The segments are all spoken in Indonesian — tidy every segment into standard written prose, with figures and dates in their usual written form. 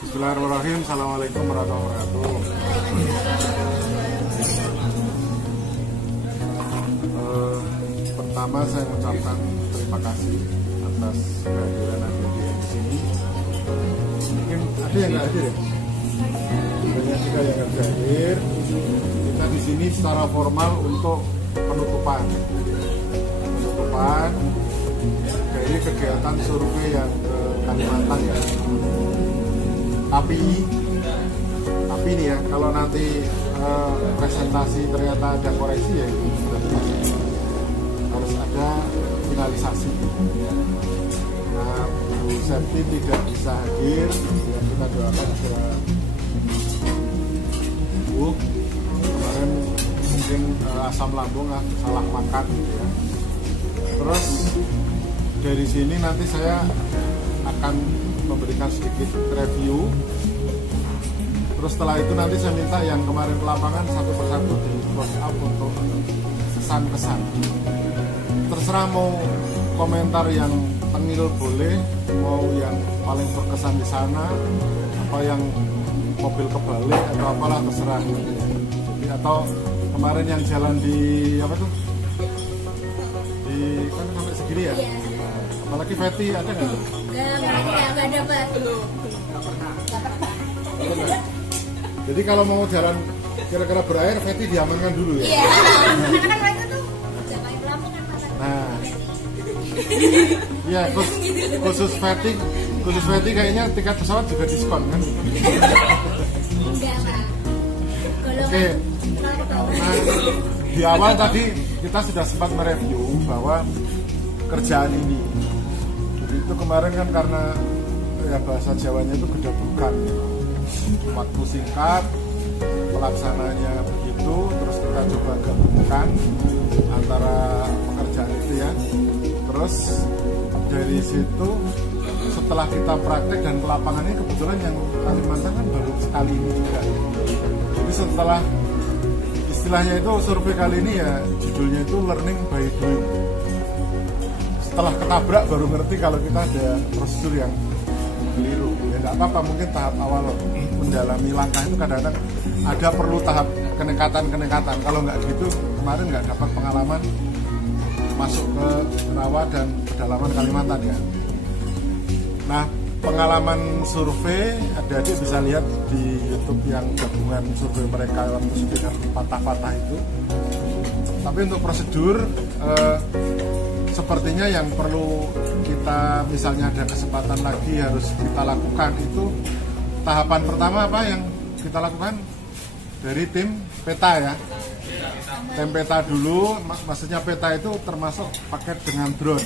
Bismillahirrahmanirrahim. Assalamualaikum warahmatullahi wabarakatuh. Pertama saya mengucapkan terima kasih atas kehadiran Anda di sini. Mungkin ada yang nggak hadir ya? Banyak juga yang nggak hadir. Kita di sini secara formal untuk penutupan dari kegiatan survei yang ke Kalimantan ya. Tapi ini ya, kalau nanti presentasi ternyata ada koreksi ya itu harus ada finalisasi. Nah, Bu Septi tidak bisa hadir, ya kita doakan segera sembuh. Kemarin mungkin asam lambung salah makan gitu ya. Terus dari sini nanti saya akan memberikan sedikit review. Terus setelah itu nanti saya minta yang kemarin ke lapangan satu persatu di close up untuk kesan-kesan. Terserah mau komentar yang tengil boleh, mau yang paling berkesan di sana, apa yang mobil kebalik atau apalah terserah. Jadi, atau kemarin yang jalan di apa tuh? Di kan sampai segini ya? Apalagi Feti ada nggak? Nggak dapat. Belum. Jadi kalau mau jalan kira-kira berair, Feti diamankan dulu ya? Iya. Karena mereka tuh jangan pelampung kan pasang. Nah, iya khusus Feti kayaknya tiket pesawat juga diskon kan? Enggak Pak. Oke. Nah, di awal tadi kita sudah sempat mereview bahwa kerjaan ini, jadi itu kemarin kan karena ya bahasa Jawanya itu gedabukan, waktu singkat, pelaksananya begitu, terus kita coba gabungkan antara pekerjaan itu ya. Terus dari situ setelah kita praktek dan ke lapangan ini kebetulan yang Kalimantan kan baru sekali ini juga. Jadi setelah istilahnya itu survei kali ini ya judulnya itu learning by doing. Setelah ketabrak baru ngerti kalau kita ada prosedur yang keliru. Ya nggak apa-apa, mungkin tahap awal mendalami langkah itu kadang-kadang ada perlu tahap kenekatan. Kalau nggak gitu kemarin nggak dapat pengalaman masuk ke rawa dan pedalaman Kalimantan ya. Nah, pengalaman survei adik-adik bisa lihat di YouTube yang gabungan survei mereka waktu sekitar patah-patah itu. Tapi untuk prosedur sepertinya yang perlu kita misalnya ada kesempatan lagi harus kita lakukan itu tahapan pertama apa yang kita lakukan dari tim peta ya. Tim peta dulu, maksudnya peta itu termasuk paket dengan drone.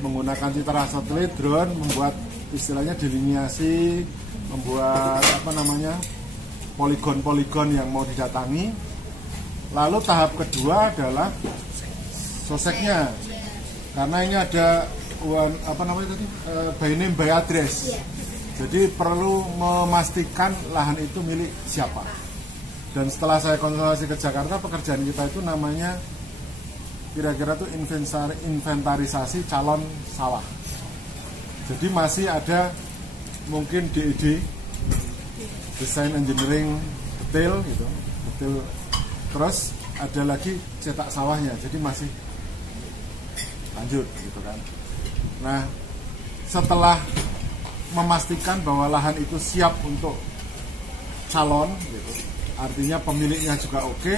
Menggunakan citra satelit drone membuat istilahnya deliniasi, membuat apa namanya poligon-poligon yang mau didatangi. Lalu tahap kedua adalah soseknya, karena ini ada apa namanya tadi by name by address. Jadi perlu memastikan lahan itu milik siapa. Dan setelah saya konsultasi ke Jakarta, pekerjaan kita itu namanya kira-kira tuh inventarisasi calon sawah. Jadi masih ada mungkin DED, design engineering detail gitu, detail. Terus ada lagi cetak sawahnya, jadi masih lanjut gitu kan. Nah, setelah memastikan bahwa lahan itu siap untuk calon gitu, artinya pemiliknya juga oke,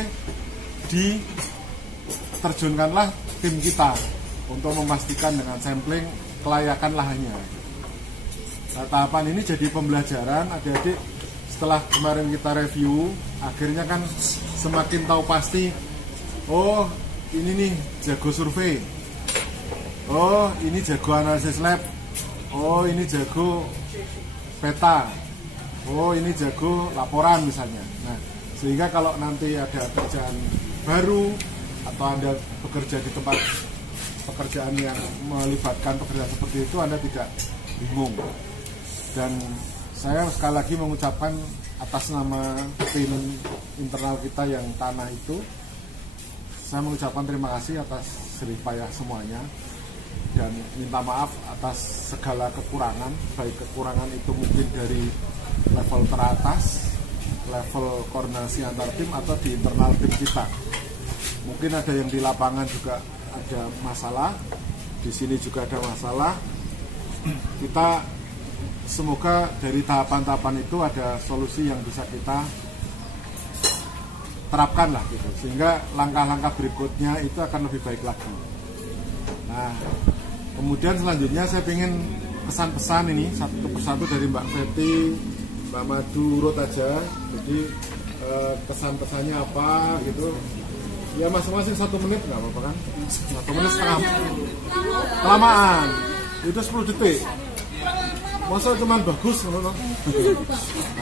diterjunkanlah tim kita untuk memastikan dengan sampling kelayakan lahannya. Nah, tahapan ini jadi pembelajaran adik-adik. Setelah kemarin kita review, akhirnya kan semakin tahu pasti, oh ini nih jago survei, oh ini jago analisis lab, oh ini jago peta, oh ini jago laporan misalnya. Nah, sehingga kalau nanti ada kerjaan baru atau Anda bekerja di tempat pekerjaan yang melibatkan pekerjaan seperti itu, Anda tidak bingung. Dan saya sekali lagi mengucapkan atas nama tim internal kita yang tanah itu, saya mengucapkan terima kasih atas jerih payah semuanya. dan minta maaf atas segala kekurangan, baik kekurangan itu mungkin dari level teratas, level koordinasi antar tim atau di internal tim kita. Mungkin ada yang di lapangan juga ada masalah, di sini juga ada masalah. Kita semoga dari tahapan-tahapan itu ada solusi yang bisa kita terapkan lah gitu, sehingga langkah-langkah berikutnya itu akan lebih baik lagi. Nah, kemudian selanjutnya saya ingin pesan-pesan ini satu persatu dari Mbak Feti, Mbak Madu, urut aja. Jadi pesan-pesannya apa gitu? Ya masing-masing 1 menit nggak apa-apa kan? 1 menit setengah. Kelamaan. Itu 10 detik. Masa cuman bagus ngono.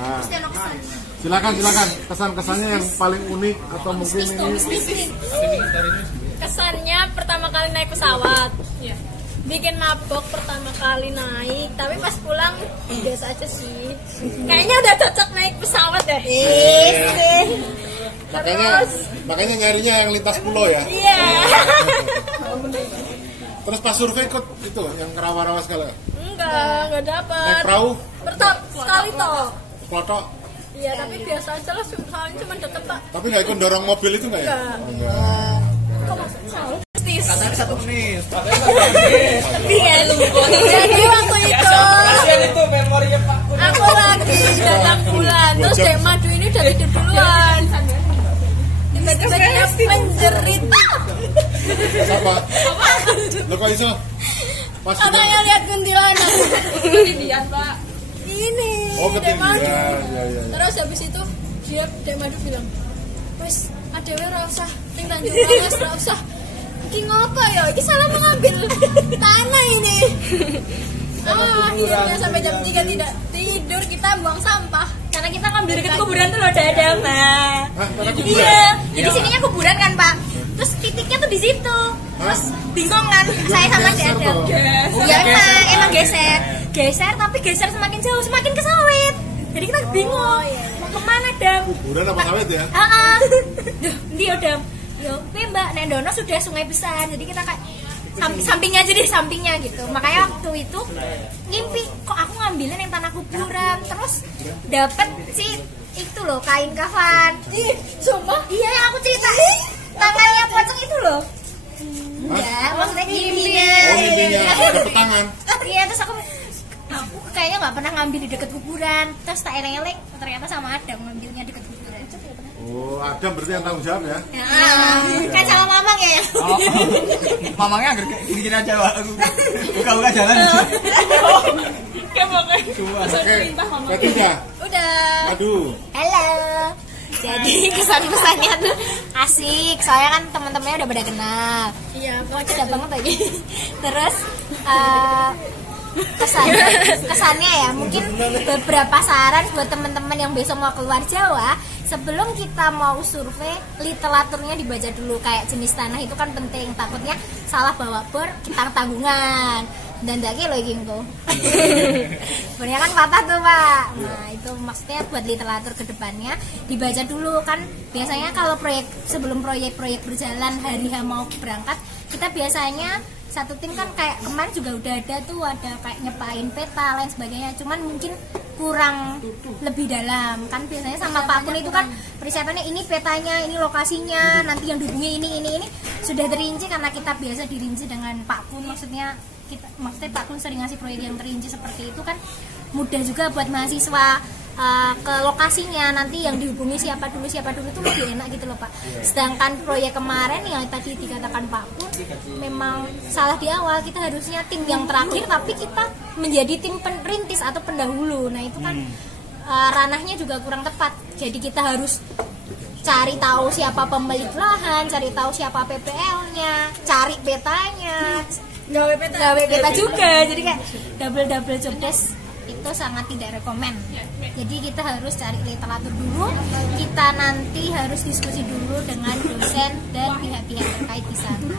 Nah, silakan kesan-kesannya yang paling unik atau mungkin ini. Kesannya pertama kali naik pesawat, bikin mabok pertama kali naik, tapi pas pulang biasa aja sih. Kayaknya udah cocok naik pesawat deh. Makanya nyarinya yang lintas pulau ya. Iya. Terus pas survei ikut itu yang rawa-rawa segala. Enggak dapat. Naik perahu? Pertama sekali toh. Klotok. Iya, tapi biasa aja lah, soalnya cuma deket Pak. Tapi nggak ikut dorong mobil itu nggak ya? Enggak. Kok maksudnya salah? Katanya 1 menit. Iya, jadi waktu itu Itu memorinya Pak. aku lagi datang bulan, terus Dek Madu ini udah tidur duluan. Tiba-tiba dia menjerit. Apa? Lo kok iso? Pas Katanya lihat kuntilanak. Ketindihan, Pak. Ini Oh, Dek Madu. ketinggian. Ya. Terus habis itu dia Dek Madu bilang, wes adewe ora usah ning Tanjung Alas, ora usah. Iki ngopo ya? Iki salah mengambil tanah ini. Akhirnya sampai jam 3 tidak tidur, kita buang sampah. Karena kita ngambil dekat kuburan tuh loh, Dada, Mbak. Iya, jadi sininya kuburan kan, Pak. Terus titiknya tuh di situ. Terus bingung kan saya sama Dada. Ya emang geser, tapi geser semakin jauh, semakin ke sawit. Jadi kita bingung mau kemana, Dam? Kuburan apa sawit ya? Duh, ndi yo, Dam? Yo, Mbak, Nendono sudah sungai besar. Jadi kita kayak sampingnya aja deh, sampingnya gitu. Makanya waktu itu ngimpi kok aku ngambilin yang tanah kuburan, terus dapet si itu loh kain kafan. Ih, sumpah? Iya, yang aku cerita. Tangannya pocong itu loh. Enggak, maksudnya ngimpinya. Oh, mimpinya dapet tangan. Iya, terus aku kayaknya nggak pernah ngambil di dekat kuburan. Terus tak eleng-eleng, ternyata sama Adam ngambilnya dekat kuburan. Oh, Adam berarti yang tanggung jawab ya? Kan sama Mamang ya. Oh. Mamangnya agak gini-gini aja, Pak. Buka-buka jalan. Kayak pokoknya. Oke, ketiga. Udah. Aduh. Halo. Jadi kesan-pesannya tuh asik, soalnya kan teman-temannya udah pada kenal. Iya, pokoknya banget lagi. Terus kesannya ya mungkin beberapa saran buat teman-teman yang besok mau keluar Jawa. Sebelum kita mau survei, literaturnya dibaca dulu, kayak jenis tanah itu kan penting, takutnya salah bawa bor kita tanggungan dan lagi lo gitu. Bornya kan patah tuh, Pak. Nah itu maksudnya buat literatur kedepannya dibaca dulu kan. Biasanya kalau sebelum proyek berjalan, hari mau berangkat, kita biasanya satu tim kan kayak kemarin juga udah ada tuh, ada kayak nyepain peta lain sebagainya, cuman mungkin kurang lebih dalam kan. Biasanya sama Pak Kun itu kan persiapannya, ini petanya, ini lokasinya, nanti yang dihubungi ini sudah terinci karena kita biasa dirinci dengan Pak Kun. Maksudnya Pak Kun sering ngasih proyek yang terinci seperti itu kan, mudah juga buat mahasiswa ke lokasinya, nanti yang dihubungi siapa dulu itu lebih enak gitu loh, Pak. Sedangkan proyek kemarin yang tadi dikatakan Pak Kun memang salah di awal, kita harusnya tim yang terakhir tapi kita menjadi tim perintis atau pendahulu. Nah itu kan ranahnya juga kurang tepat. Jadi kita harus cari tahu siapa pemilik lahan, cari tahu siapa PPL-nya, cari petanya, gawe peta juga. Jadi kayak double job desk itu sangat tidak rekomen. Jadi kita harus cari literatur dulu, kita nanti harus diskusi dulu dengan dosen dan pihak-pihak terkait di sana.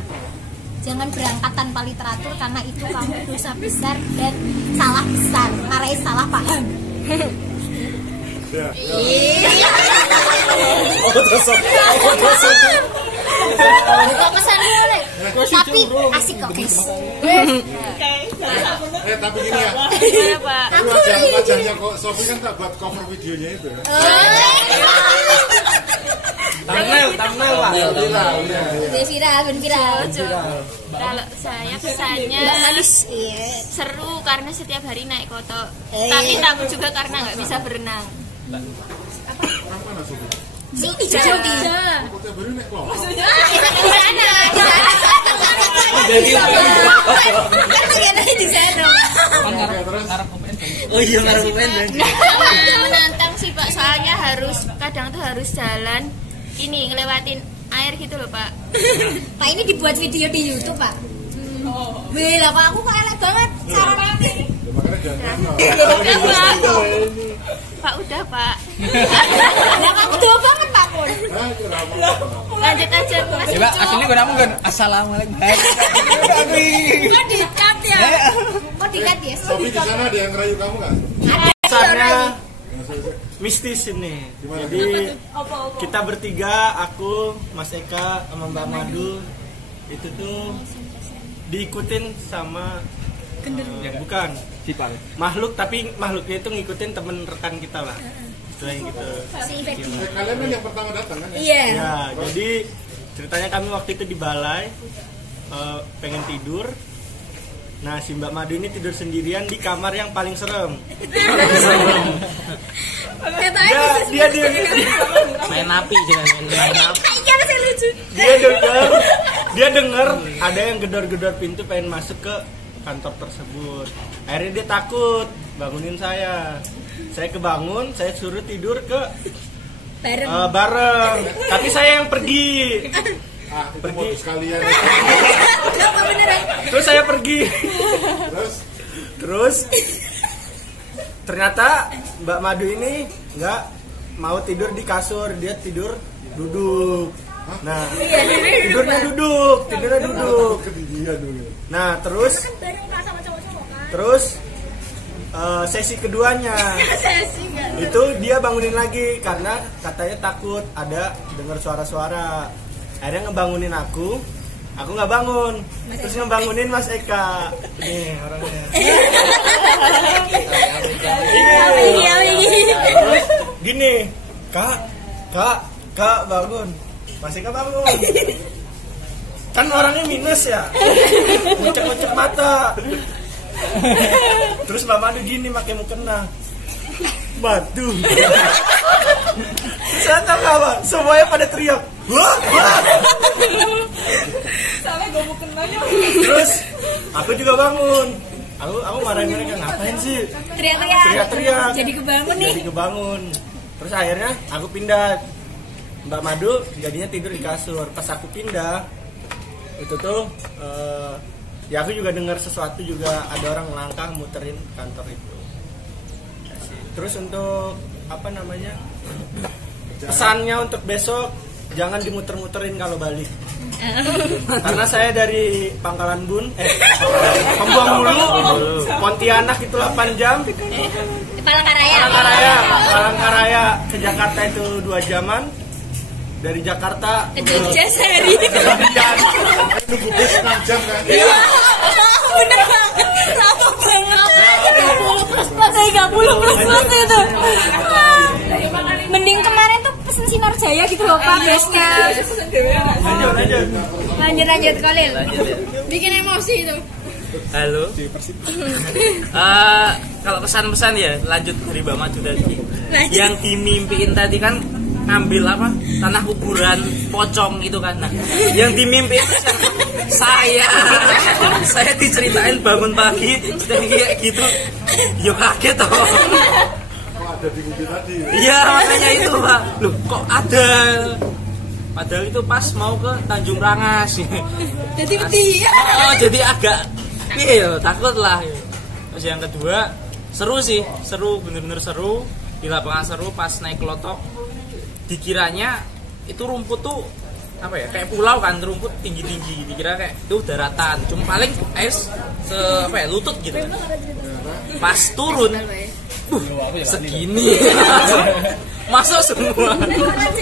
Jangan berangkat tanpa literatur karena itu kamu dosa besar dan salah besar, karena salah paham. Kok kesan boleh. Tapi asik kok guys. Tapi gini ya. Gimana Pak? Wajahnya kok Sofi kan tak buat cover videonya itu ya. Thumbnail Pak. Viral, ben viral. Kalau saya kesannya seru karena setiap hari naik koto. Eh. Tapi takut juga karena nggak bisa berenang. Orang mana Sofi? Sini jadi. Kok tiap hari naik kelompok? Di sana. Di sana. Oke, terus Oh iya ngarep pendek. Menantang sih Pak, soalnya kadang tuh harus jalan ini ngelewatin air gitu loh Pak. Pak ini dibuat video di YouTube Pak. Wih lah Pak, aku kok elek banget caranya. makanya jangan Udah Pak. Pak udah Pak. Lah kamu jauh banget Pak Pun. Lanjut aja Mas. Coba aslinya gue namun kan assalamualaikum. Kok dikat ya? Kok dikat ya? Sofi di sana ada yang ngerayu kamu nggak? Kesannya mistis ini. Gimana? Jadi kita bertiga, aku, Mas Eka, sama Mbak Madu, itu tuh diikutin sama yang bukan Cipang. makhluk, tapi makhluknya itu ngikutin temen rekan kita lah. Itu yang gitu. Kalian kan yang pertama datang kan? Iya. Ya, jadi ceritanya kami waktu itu di balai pengen tidur. Nah, si Mbak Madu ini tidur sendirian di kamar yang paling serem. Dia Main api jangan main api. dia denger ada yang gedor-gedor pintu pengen masuk ke kantor tersebut. Akhirnya dia takut, bangunin saya. Saya kebangun, saya suruh tidur ke bareng. Tapi saya yang pergi. Itu modus kalian. Terus saya pergi. Terus Ternyata Mbak Madu ini nggak mau tidur di kasur, dia tidur duduk. Nah, tidurnya duduk. ketinggian dulu. Nah, terus sesi keduanya itu dia bangunin lagi karena katanya takut ada dengar suara-suara. Akhirnya ngebangunin aku nggak bangun, terus ngebangunin Mas Eka. Nih orangnya. Terus gini, kak bangun. Mas Eka bangun. Kan orangnya minus ya, ngecek mata. Terus Mbak Madu gini pakai mukena, batu. Saya tahu apa, semuanya pada teriak. Wah. Terus aku juga bangun. Aku marahin mereka, ngapain sih? Teriak-teriak. Jadi kebangun. Terus akhirnya aku pindah. Mbak Madu jadinya tidur di kasur. Pas aku pindah, itu tuh ya aku juga dengar sesuatu, juga ada orang melangkah muterin kantor itu. Terus untuk apa namanya, pesannya untuk besok, jangan dimuter-muterin kalau balik. Karena saya dari Pangkalan Bun, Pembuang Hulu, Pontianak itu 8 jam. Palangkaraya ke Jakarta itu 2 jaman. Dari Jakarta ke Jogja sehari. Nunggu bus 6 jam kan? Iya. Bener banget. Lama banget. Plus 30 itu. Mending kemarin tuh pesen Sinar Jaya gitu loh Pak besnya. Lanjut Kolil. Bikin emosi itu. Halo. Kalau pesan-pesan ya lanjut dari Mbak Madu tadi. Yang dimimpiin tadi kan ngambil apa, tanah kuburan pocong gitu kan. Nah, yang dimimpiin itu saya diceritain bangun pagi kayak gitu, yo kaget toh. Kok ada di mimpi tadi? Iya, makanya itu Pak. Loh, kok ada? Padahal itu pas mau ke Tanjung Rangas. Jadi peti. Oh, jadi agak takut lah. Terus yang kedua, seru, bener-bener seru. Di lapangan seru, pas naik kelotok, dikiranya itu rumput tuh apa ya, kayak pulau kan, rumput tinggi-tinggi, dikira kayak itu daratan, cuma paling air lutut gitu kan. Pas turun, segini, masuk semua,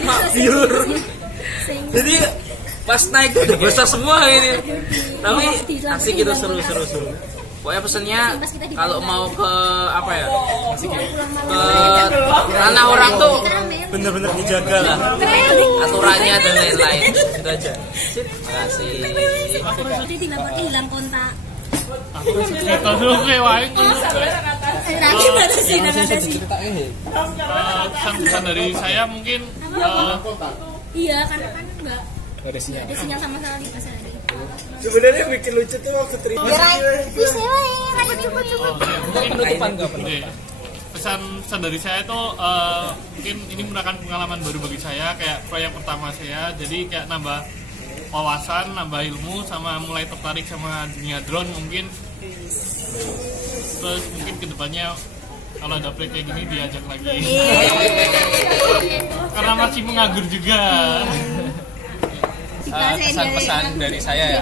mafiur. Jadi Pas naik udah basah semua ini. Tapi asik gitu, seru. Pokoknya pesennya kalau mau ke apa ya? Ke tanah orang tuh bener-bener dijaga lah. Aturannya dan lain-lain. Itu aja. Makasih. Jadi dilapor hilang kontak. Kita dulu kewain. Lagi baru sih Pesan dari saya mungkin iya karena kan enggak ada sinyal sama sekali pas hari. Sebenarnya bikin lucu tuh waktu terima. Bisa ada cukup. pesan dari saya itu mungkin ini merupakan pengalaman baru bagi saya, kayak proyek pertama saya, jadi kayak nambah wawasan, nambah ilmu, sama mulai tertarik sama dunia drone mungkin. Terus mungkin kedepannya kalau ada proyek kayak gini diajak lagi. Karena masih menganggur juga. Pesan-pesan dari saya ya,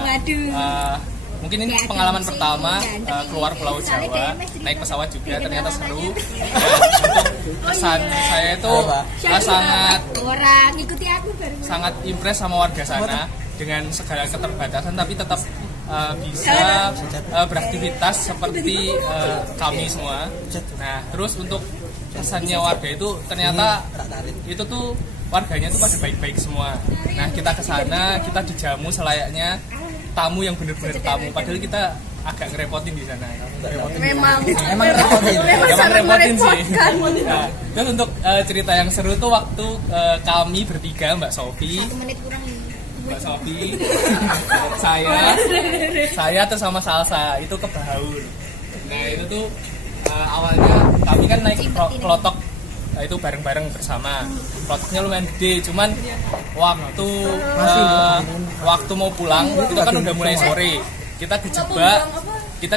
mungkin ini pengalaman pertama keluar Pulau Jawa, naik pesawat juga, ternyata seru. Untuk kesan saya itu sangat impress sama warga sana dengan segala keterbatasan, tapi tetap bisa beraktivitas seperti kami semua. Nah, terus untuk kesannya warga itu ternyata itu tuh warganya tuh pada baik-baik semua. Nah, kita ke sana, kita dijamu selayaknya tamu yang benar-benar tamu. Padahal kita agak ngerepotin di sana. Memang repotin sih. Nah, dan untuk cerita yang seru tuh waktu kami bertiga, Mbak Sofi, saya terus sama Salsa itu ke Bahaul. Nah, itu tuh awalnya kami kan naik klotok itu bareng-bareng bersama. Klotoknya lumayan gede, cuman waktu mau pulang itu kan udah mulai sore. Kita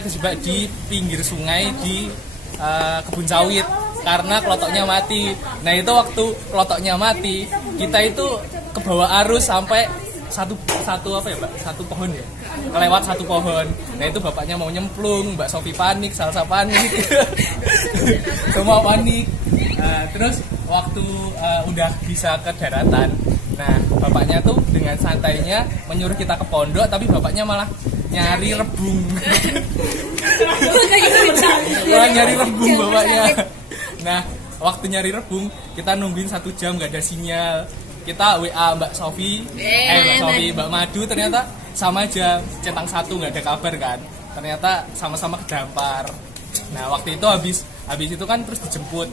kejebak di pinggir sungai di kebun sawit karena klotoknya mati. Nah, itu waktu klotoknya mati, kita itu kebawa arus sampai satu pohon ya, kelewat satu pohon. Nah, itu bapaknya mau nyemplung, Mbak Sofi panik, Salsa panik, semua panik. Terus waktu udah bisa ke daratan, nah bapaknya tuh dengan santainya menyuruh kita ke pondok, tapi bapaknya malah nyari rebung. Bapaknya. Nah, waktu nyari rebung kita nungguin 1 jam gak ada sinyal. Kita WA Mbak Sofi, Mbak Madu, ternyata sama aja, centang 1 nggak ada kabar kan. Ternyata sama-sama kedampar. Nah, waktu itu habis itu kan terus dijemput.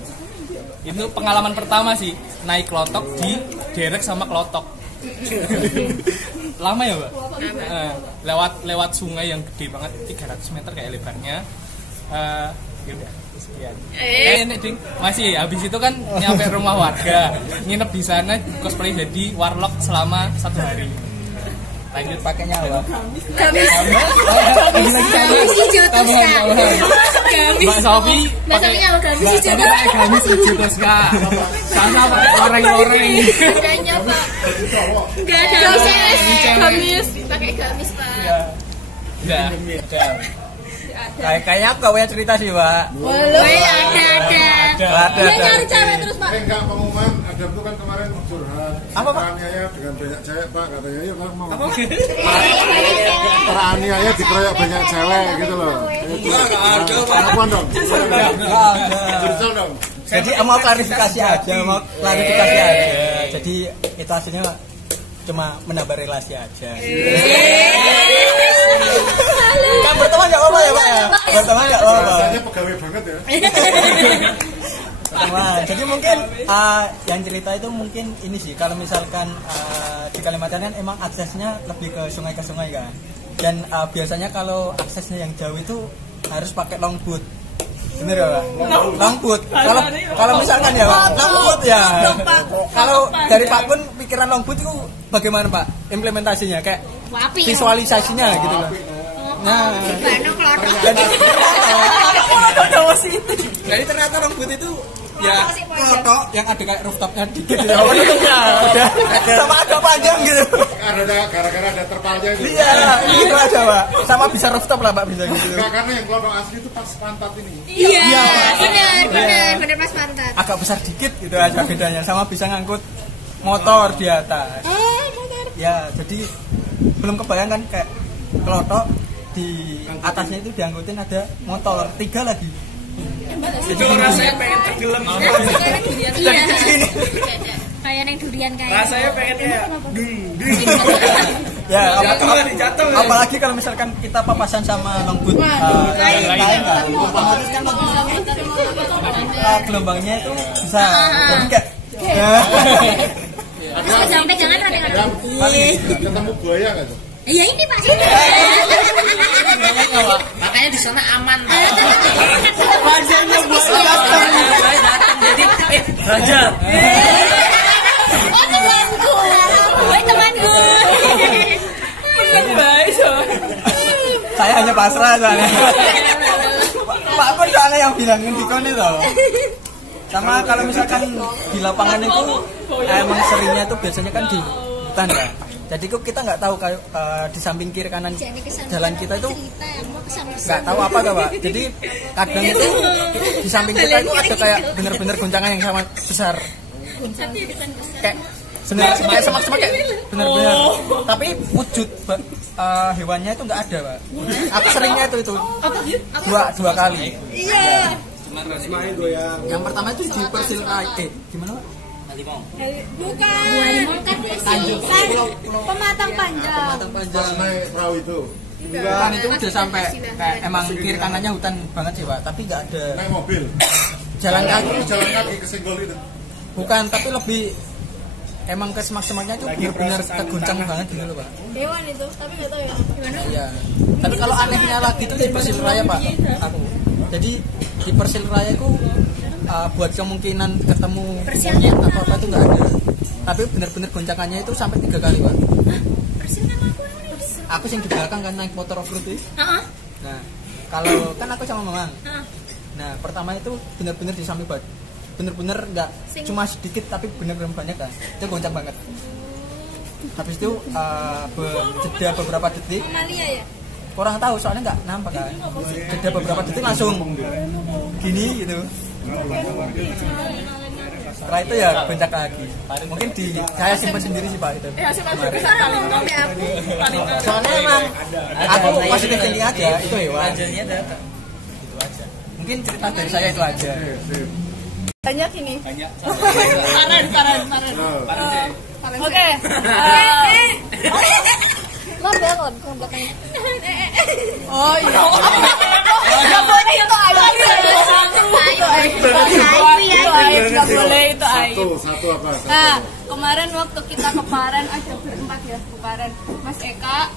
Itu pengalaman pertama sih, naik klotok di derek sama klotok. Lama ya, Mbak? Lewat sungai yang gede banget, 300 meter kayak lebarnya. Ya udah. Sekian. Ini ding, masih habis itu kan nyampe rumah warga, nginep di sana, cosplay jadi warlock selama 1 hari. Lanjut pakainya apa? Gamis hijau Tosca. Mbak Sofi pakai gamis hijau Tosca. Sama pakai oreng-oreng. Adanya Pak. Enggak ada gamis. Pakai gamis Pak. Udah. Kayaknya aku gak punya cerita sih, Pak. Ada. Dia nyari cewek terus, Pak. Enggak, pengumuman Adam tuh kan kemarin curhat. Apa, Pak? Teraniaya dengan banyak cewek, Pak. Katanya, yuk Pak mau. Teraniaya dikeroyok banyak cewek gitu loh. Enggak ada, Pak. Apa dong? Jurcel dong. Jadi mau klarifikasi aja. Jadi itu aslinya cuma menambah relasi aja. Kan berteman gak apa-apa ya, Pak ya? Berteman gak apa-apa. Rasanya pegawai banget ya. Berteman. Jadi mungkin yang cerita itu mungkin ini sih, kalau misalkan di Kalimantan kan emang aksesnya lebih ke sungai kan. Dan biasanya kalau aksesnya yang jauh itu harus pakai longboat. Bener ya, Pak? Longboat. Kalau misalkan ya, Pak, longboat ya. Kalau dari Pak pun pikiran longboat itu bagaimana, Pak? Implementasinya kayak visualisasinya gitu kan. Nah, jadi ternyata longboat itu ya klotok yang ada kayak rooftopnya dikit ya. Udah sama agak panjang gitu. Gara-gara ada terpalnya gitu. Iya, gitu aja, Pak. Sama bisa rooftop lah, Pak, bisa gitu. Enggak, karena yang klotok asli itu pas pantat ini. Iya, benar pas pantat. Agak besar dikit gitu aja bedanya, sama bisa ngangkut motor di atas. Motor. Ya, jadi belum kebayang kan kayak kelotok di atasnya itu diangkutin ada motor 3 lagi. Itu rasanya pengen tenggelam. Kayak yang durian kayak. Rasanya pengen kayak Ya, jatuh. apalagi kalau misalkan kita papasan sama longboot lain kan, otomatis kan gelombangnya itu bisa jadi kayak Terus sampai jangan rame-rame. ketemu buaya nggak tuh? Iya ini Pak. Makanya di sana aman. Rajanya Buaya datang jadi raja. Oh temanku. Woi temanku. saya hanya pasrah soalnya. Pak pun soalnya yang bilangin di kon itu. Sama kalau misalkan di lapangan itu emang seringnya tuh biasanya kan di hutan kan. Jadi kok kita nggak tahu kayak di samping kiri kanan jalan kita itu nggak tahu apa tuh Pak. Jadi kadang itu di samping kita itu ada kayak bener-bener goncangan yang sangat besar. Kayak kayak semak-semak kayak bener-bener. Tapi wujud hewannya itu nggak ada Pak. Aku seringnya itu dua kali. Iya. Semuanya goyang. Yang pertama itu di Persil gimana Pak? Bukan Tanjung Pematang Panjang. Pas naik perahu itu Bukan itu udah sampai kayak emang kiri kanannya hutan banget sih Pak, tapi nggak ada naik mobil jalan kaki. jalan kaki kesenggol itu. Bukan, tapi lebih emang ke semak-semaknya itu benar-benar terguncang banget gitu loh Pak. Hewan itu, tapi nggak tahu ya. Gimana? Iya. Tapi kalau anehnya lagi itu di Persil Raya Pak, aku. Jadi di Persil Raya itu buat kemungkinan ketemu monyet atau apa itu nggak ada. Tapi benar-benar goncangannya itu sampai 3 kali Pak. Persil nama aku ini. Aku yang di belakang kan naik motor off-road itu. Heeh. Nah, kalau kan aku sama Mamang. Heeh. Nah, pertama itu benar-benar di samping Pak. Bener-bener nggak cuma sedikit tapi bener-bener banyak kan, itu goncang banget. Habis itu jeda beberapa detik, Amalia ya. kurang tahu soalnya nggak nampak kan, jeda beberapa detik langsung gini gitu. Setelah itu ya goncang lagi. Mungkin saya simpan sendiri sih Pak itu. Soalnya emang aku positif thinking aja, itu hewan. Rajanya datang. Itu aja. Mungkin cerita dari saya itu aja. Banyak ini. Paran. Oke. Oh iya. Nggak boleh itu aib. Nggak boleh itu aib. Satu apa? Nah, kemarin waktu kita ke Paran ada berempat ya ke Paran. Mas Eka,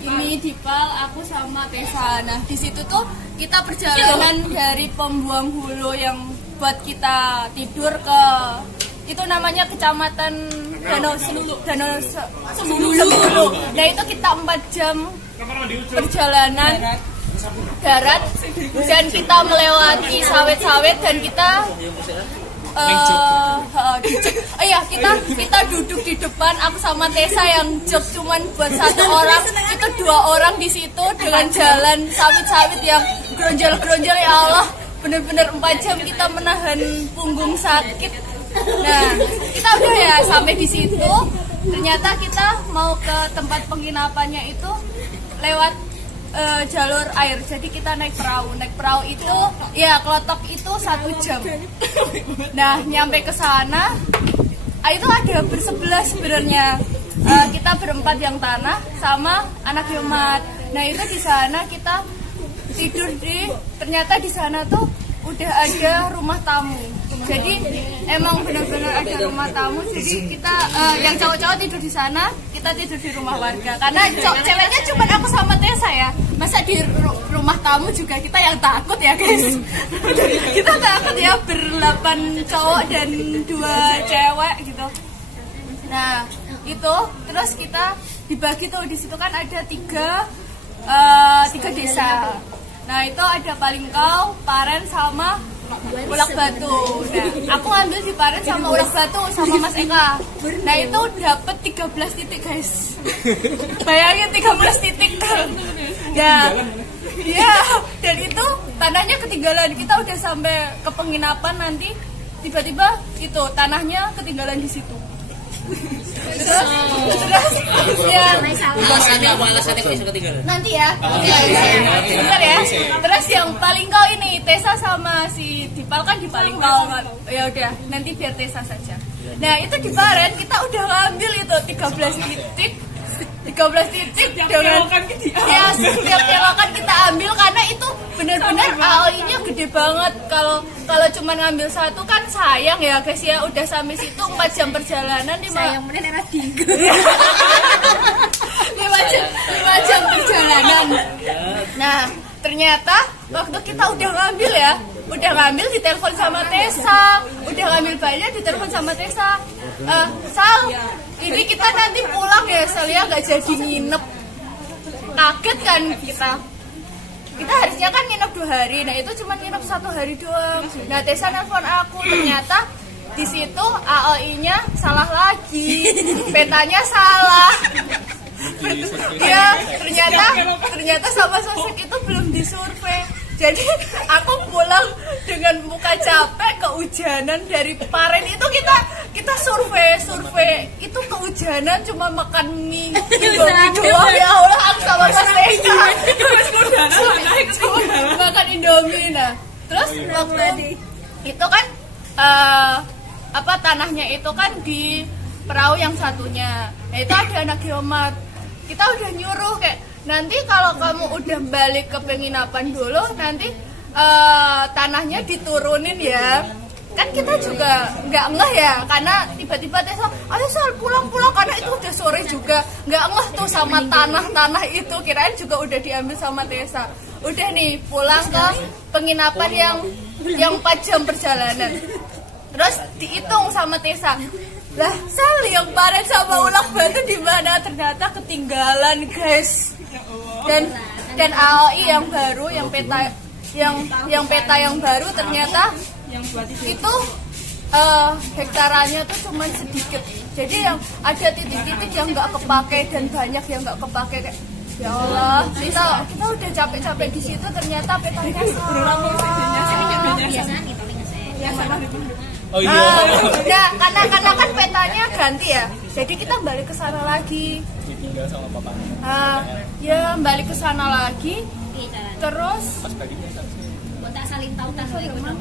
ini Dipal, aku sama Tessa. Nah, di situ tuh kita perjalanan dari Pembuang Hulu yang buat kita tidur ke itu namanya Kecamatan Danau Selulu. Nah, itu kita 4 jam perjalanan darat dan kita melewati sawit-sawit dan kita kita duduk di depan, aku sama Tessa yang jok cuman buat 1 orang, itu 2 orang di situ dengan jalan sawit-sawit yang gronjol-gronjol. Ya Allah, bener-bener 4 jam kita menahan punggung sakit. Nah, kita udah ya sampai di situ. Ternyata kita mau ke tempat penginapannya itu lewat jalur air. Jadi kita naik perahu itu ya kelotok itu 1 jam. Nah, nyampe ke sana itu ada bersebelah sebenarnya. Kita berempat yang tanah sama anak Yomat. Nah, itu di sana kita tidur ternyata di sana tuh udah ada rumah tamu. Jadi emang benar-benar ada rumah tamu. Jadi kita yang cowok-cowok tidur di sana, kita tidur di rumah warga. Karena ceweknya cuma aku sama Tessa ya. Masa di rumah tamu juga kita yang takut ya guys. Kita takut ya, ber-8 cowok dan 2 cewek gitu. Nah itu terus kita dibagi tuh, di situ kan ada 3 desa. Nah itu ada Palingkau, Paren sama Ulak Batu. Nah, aku ngambil di Paren sama Ulak Batu sama Mas Eka. Nah itu dapet 13 titik guys. Bayangin 13 titik. Ya, iya. Dan itu tanahnya ketinggalan. Kita udah sampai ke penginapan nanti tiba-tiba itu tanahnya ketinggalan di situ. Terus ya alasannya kok bisa ketinggalan. nanti ya. Bentar ya. Terus yang paling kau ini Tessa sama si Dipal kan di paling kau kan. Ya udah, nanti biar Tessa saja. Nah, itu di Baren kita udah ngambil itu 13 titik dengan ya setiap belokan kita ambil karena itu benar-benar AOI-nya gede banget. Kalau cuma ngambil satu kan sayang ya guys ya, udah sampai situ 4 jam perjalanan 5 jam perjalanan. Nah, ternyata waktu kita udah ngambil ditelepon sama Tessa, udah ngambil banyak ditelepon sama Tessa. Sal, ini kita nanti pulang ya Sal ya, nggak jadi nginep. Kaget kan kita harusnya kan nginep 2 hari, nah itu cuma nginep 1 hari doang. Nah Tessa nelfon aku, ternyata di situ AOI-nya salah lagi, petanya salah. Ya ternyata sama sosok itu belum disurvei. Jadi aku pulang dengan muka capek, kehujanan dari Paren itu kita survei itu kehujanan cuma makan mie Indomie doang ya Allah, aku sama Mas Eka makan Indomie. Nah terus waktu itu kan tanahnya itu kan di perahu yang satunya, nah itu ada anak geomat. Kita udah nyuruh kayak nanti kalau kamu udah balik ke penginapan dulu nanti tanahnya diturunin ya. Kan kita juga nggak ngeh ya, karena tiba-tiba Tessa ayo Sal pulang karena itu udah sore juga, nggak ngeh tuh sama tanah itu, kirain juga udah diambil sama Tessa. Udah nih pulang ke penginapan yang 4 jam perjalanan. Terus dihitung sama Tessa, lah Sal yang Paren sama Ulak Batu di mana? Ternyata ketinggalan guys. Dan AOI yang baru, yang peta yang baru ternyata itu hektarannya tuh cuma sedikit. Jadi yang ada titik-titik yang nggak kepake dan banyak yang nggak kepake. Kayak ya Allah, kita udah capek-capek di situ, ternyata petanya salah. Oh iya. Nah, karena kan petanya ganti ya. Jadi kita balik ke sana lagi. Ditinggal sama bapaknya. Ya balik ke sana lagi. Terus tak saling tahu tak saling kenal.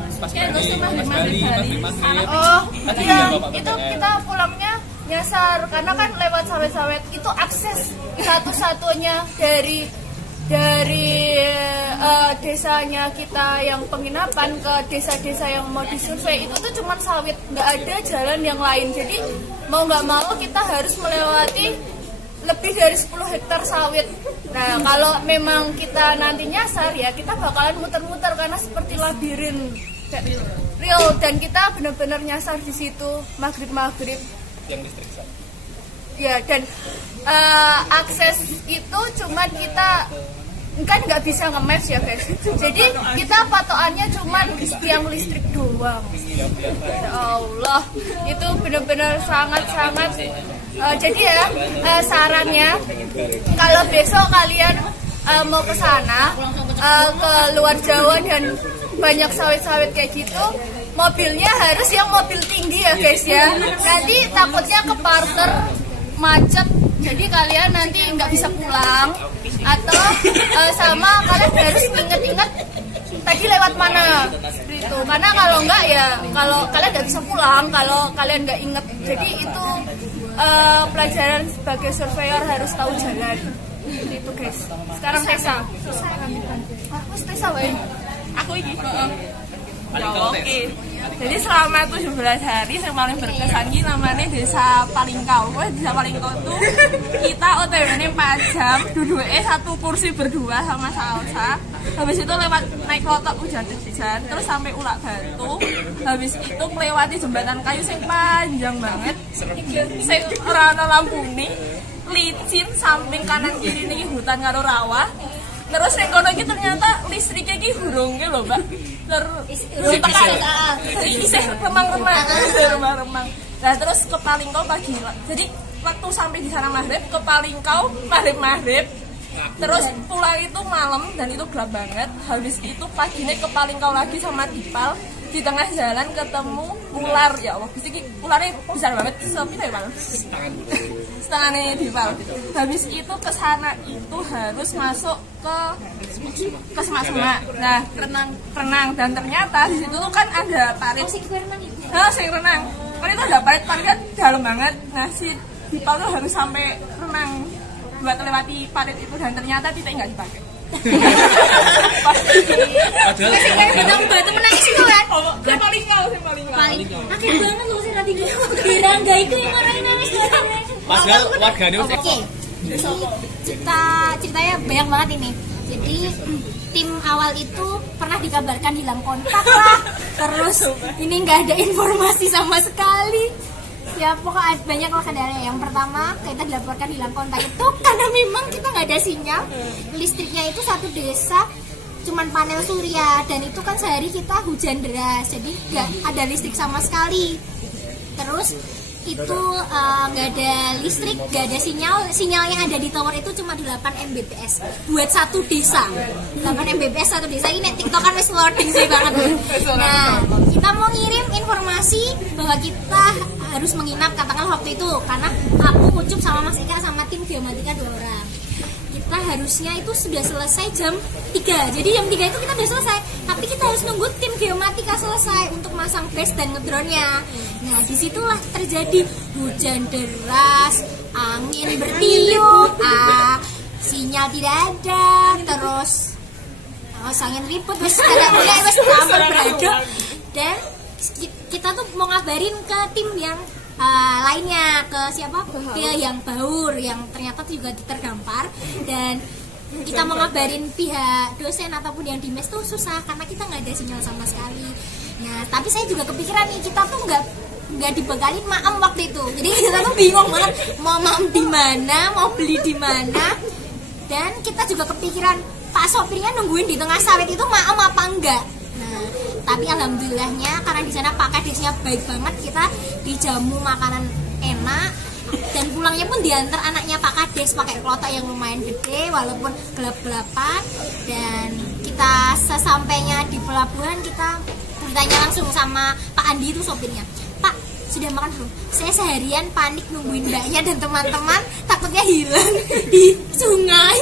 Oh iya, itu kita pulangnya nyasar karena kan lewat sawit-sawit. Itu akses satu-satunya dari desanya kita yang penginapan ke desa-desa yang mau disurvei itu tuh cuma sawit, nggak ada jalan yang lain. Jadi mau nggak mau kita harus melewati lebih dari 10 hektar sawit. Nah kalau memang kita nanti nyasar ya kita bakalan muter-muter karena seperti labirin real, dan kita benar-benar nyasar di situ maghrib Yang listrik Sal. ya. Dan akses itu cuma kita kan nggak bisa nge-maps ya guys, jadi kita patokannya cuma tiang listrik doang. Ya Allah, itu benar-benar sangat-sangat jadi ya sarannya kalau besok kalian mau ke sana ke luar Jawa dan banyak sawit-sawit kayak gitu, mobilnya harus yang mobil tinggi ya guys ya, nanti takutnya ke parter macet, jadi kalian nanti nggak bisa pulang. Atau sama kalian harus inget-inget tadi lewat mana seperti itu, karena kalau enggak ya kalau kalian nggak bisa pulang kalau kalian nggak inget. Jadi itu pelajaran sebagai surveyor harus tahu jalan itu guys. Sekarang Tessa aku ini ya oke. Jadi selama 17 hari yang paling berkesan ini namanya Desa Palingkau. Desa Palingkau tuh kita OTW-nya 4 jam, duduknya satu kursi berdua sama Salsa. Habis itu lewat naik klotok hujan-hujan, terus sampai Ulak Batu. Habis itu melewati jembatan kayu yang panjang banget, sing ora ana lampune, licin, samping kanan kiri nih hutan karo rawa. Terus yang kono iki ternyata listriknya iki hurung ki lho, Mbak. Isih remang-remang. Nah, terus ke Palingkau pagi. Jadi waktu sampai di sana maghrib, ke Palingkau maghrib. Terus pulang itu malam dan itu gelap banget. Habis itu paginya ke Palingkau lagi sama Dipal. Di tengah jalan ketemu ular, ya Allah, bisa ularnya besar banget, sepeda ya setengahnya Dival. Habis itu ke sana itu harus masuk ke semak-semak. Nah, renang dan ternyata di situ tuh kan ada parit. Nah, sing renang. Kan itu ada paritnya dalam banget. Nah, si Dival tuh harus sampai renang buat melewati parit itu dan ternyata titik nggak dipakai. Padahal sing benang batu menangis itu kan. Saya paling Akhir banget loh sing rati dirangga itu yang orang nangis. Padahal warganya Oke. Ceritanya banyak banget ini. Jadi tim awal itu pernah dikabarkan hilang kontak lah. Terus ini nggak ada informasi sama sekali. Ya pokoknya banyak lah kendalanya. Yang pertama kita dilaporkan hilang kontak itu karena memang kita nggak ada sinyal. Listriknya itu satu desa cuman panel surya dan itu kan sehari kita hujan deras jadi nggak ada listrik sama sekali. Terus itu nggak ada listrik, nggak ada sinyal yang ada di tower itu cuma 8 Mbps buat satu desa. 8 Mbps satu desa ini TikTok kan wis loading sih banget. Nah kita mau ngirim informasi bahwa kita harus menginap katakanlah waktu itu karena aku Ucup sama Mas Ika sama tim Geomatika 2 orang. Kita harusnya itu sudah selesai jam 3. Jadi jam 3 itu kita udah selesai. Tapi kita harus nunggu tim Geomatika selesai untuk masang base dan ngedrone-nya. Nah, disitulah terjadi hujan deras, angin bertiup, sinyal tidak ada, terus angin ribut, wes ada mulai wes campur beraduk. Dan kita tuh mau ngabarin ke tim yang lainnya, ke siapa? Ke yang Baur yang ternyata juga terdampar dan kita mau ngabarin pihak dosen ataupun yang di mes tuh susah karena kita nggak ada sinyal sama sekali. Nah, tapi saya juga kepikiran nih kita tuh nggak dibekalin maem waktu itu. Jadi kita tuh bingung banget mau maem di mana, mau beli di mana. Dan kita juga kepikiran Pak sopirnya nungguin di tengah sawit itu maem apa enggak. Nah, tapi alhamdulillahnya karena di sana Pak Kadesnya baik banget, kita dijamu makanan enak dan pulangnya pun diantar anaknya Pak Kades pakai klotok yang lumayan gede walaupun gelap-gelapan. Dan kita sesampainya di pelabuhan kita bertanya langsung sama Pak Andi itu sopirnya, Pak sudah makan belum? Saya seharian panik nungguin mbaknya dan teman-teman takutnya hilang di sungai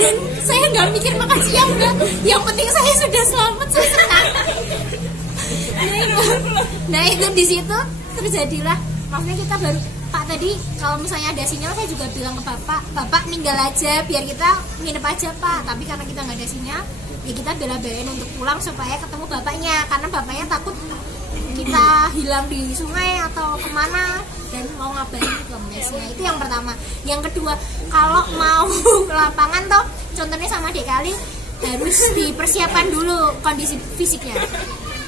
dan saya nggak mikir makan siang enggak. Yang penting saya sudah selamat, saya senang. Nah itu di situ terjadilah, maksudnya kita baru Pak tadi kalau misalnya ada sinyal saya juga bilang ke Bapak ninggal aja biar kita nginep aja Pak. Tapi karena kita nggak ada sinyal ya kita bela-belain untuk pulang supaya ketemu bapaknya karena bapaknya takut kita hilang di sungai atau kemana dan mau ngabarin ke mesnya. Itu yang pertama. Yang kedua, kalau mau ke lapangan toh contohnya sama Dekali harus dipersiapkan dulu kondisi fisiknya.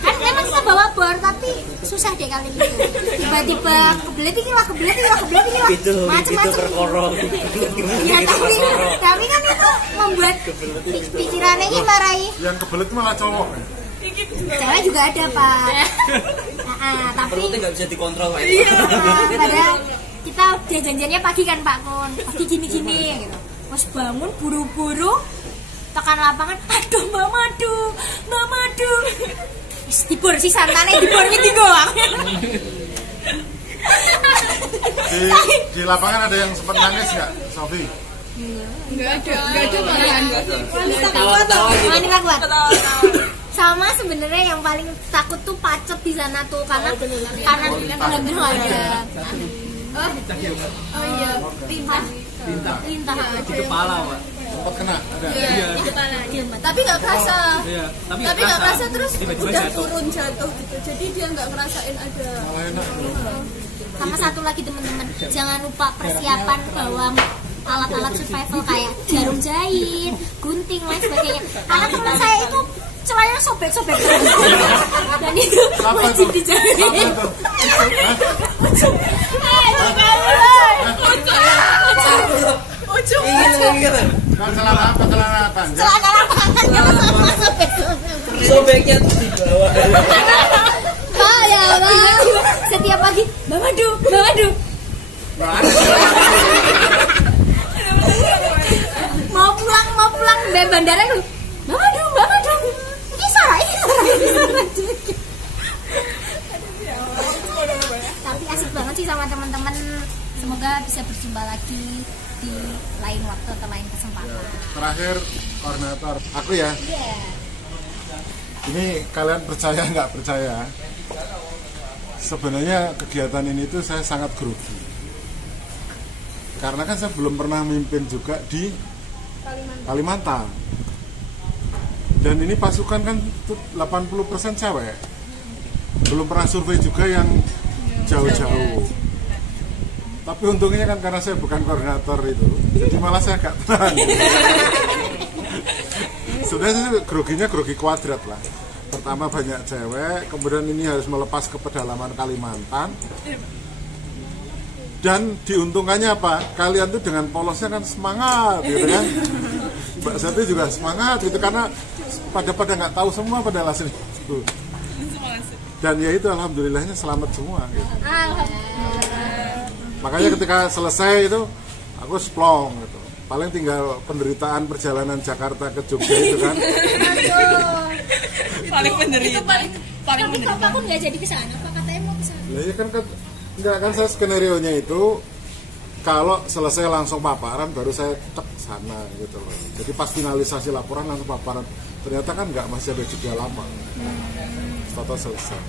Kan memang kita bawa bor tapi susah deh kali itu. Tiba-tiba kebelet ini lah macam-macam. Ya tapi kan itu membuat pikirannya ini marai. Yang kebelet malah cowok. Cewek juga ada Pak. Tapi perutnya nggak bisa dikontrol. Padahal kita janjiannya pagi kan Pak Kun, pagi gini-gini gitu. Pas bangun buru-buru tekan lapangan, aduh Mbak Madu. Dibor si santane dibor iki goang. Di lapangan ada yang sempat nangis nggak, Sofi? Enggak ada malahan. Tawa. Sama sebenarnya yang paling takut tuh pacet di sana tuh karena alhamdulillah ada. Oh iya, lintah Di kepala, Pak. Sempat kena, ada. Iya. Tapi nggak kerasa. Iya, Tapi nggak kerasa terus tiba-tiba udah jatuh. turun jatuh gitu. Jadi dia nggak ngerasain ada. Malah enak. Sama satu lagi teman-teman, jangan lupa persiapan bawa alat-alat survival kayak jarum jahit, gunting lain sebagainya. Karena teman saya itu celananya sobek-sobek dan itu wajib dijahit. Celana apa? Celana lapangan sama sobek. Sobeknya tuh di bawah. Ya Allah. Setiap pagi, Mbak Madu. Mau pulang dari bandara lu. Mbak Madu. Ini Sarah. banget sih sama teman-teman. Semoga bisa berjumpa lagi di lain waktu atau lain kesempatan. Terakhir koordinator, aku ya. Iya. Ini kalian percaya nggak percaya? Sebenarnya kegiatan ini tuh saya sangat grogi. Karena kan saya belum pernah mimpin juga di Kalimantan. Dan ini pasukan kan 80% cewek. Belum pernah survei juga yang jauh-jauh. Tapi untungnya kan karena saya bukan koordinator itu, jadi malah saya agak tenang. Sebenarnya groginya grogi kuadrat lah. Pertama banyak cewek, kemudian ini harus melepas ke pedalaman Kalimantan. Dan diuntungkannya apa? Kalian tuh dengan polosnya kan semangat gitu kan. Mbak Sati juga semangat gitu karena pada nggak tahu semua pada alasan itu. Dan ya itu alhamdulillahnya selamat semua gitu. Makanya ketika selesai itu aku splong gitu. Paling tinggal penderitaan perjalanan Jakarta ke Jogja itu kan. Paling menderita. Itu paling tapi Bapak pun nggak jadi ke sana. Pak katanya mau ke sana. Nah, ya enggak kan saya skenario-nya itu kalau selesai langsung paparan baru saya cek sana gitu loh. Jadi pas finalisasi laporan langsung paparan. Ternyata kan enggak, masih ada jeda lama. Setelah selesai.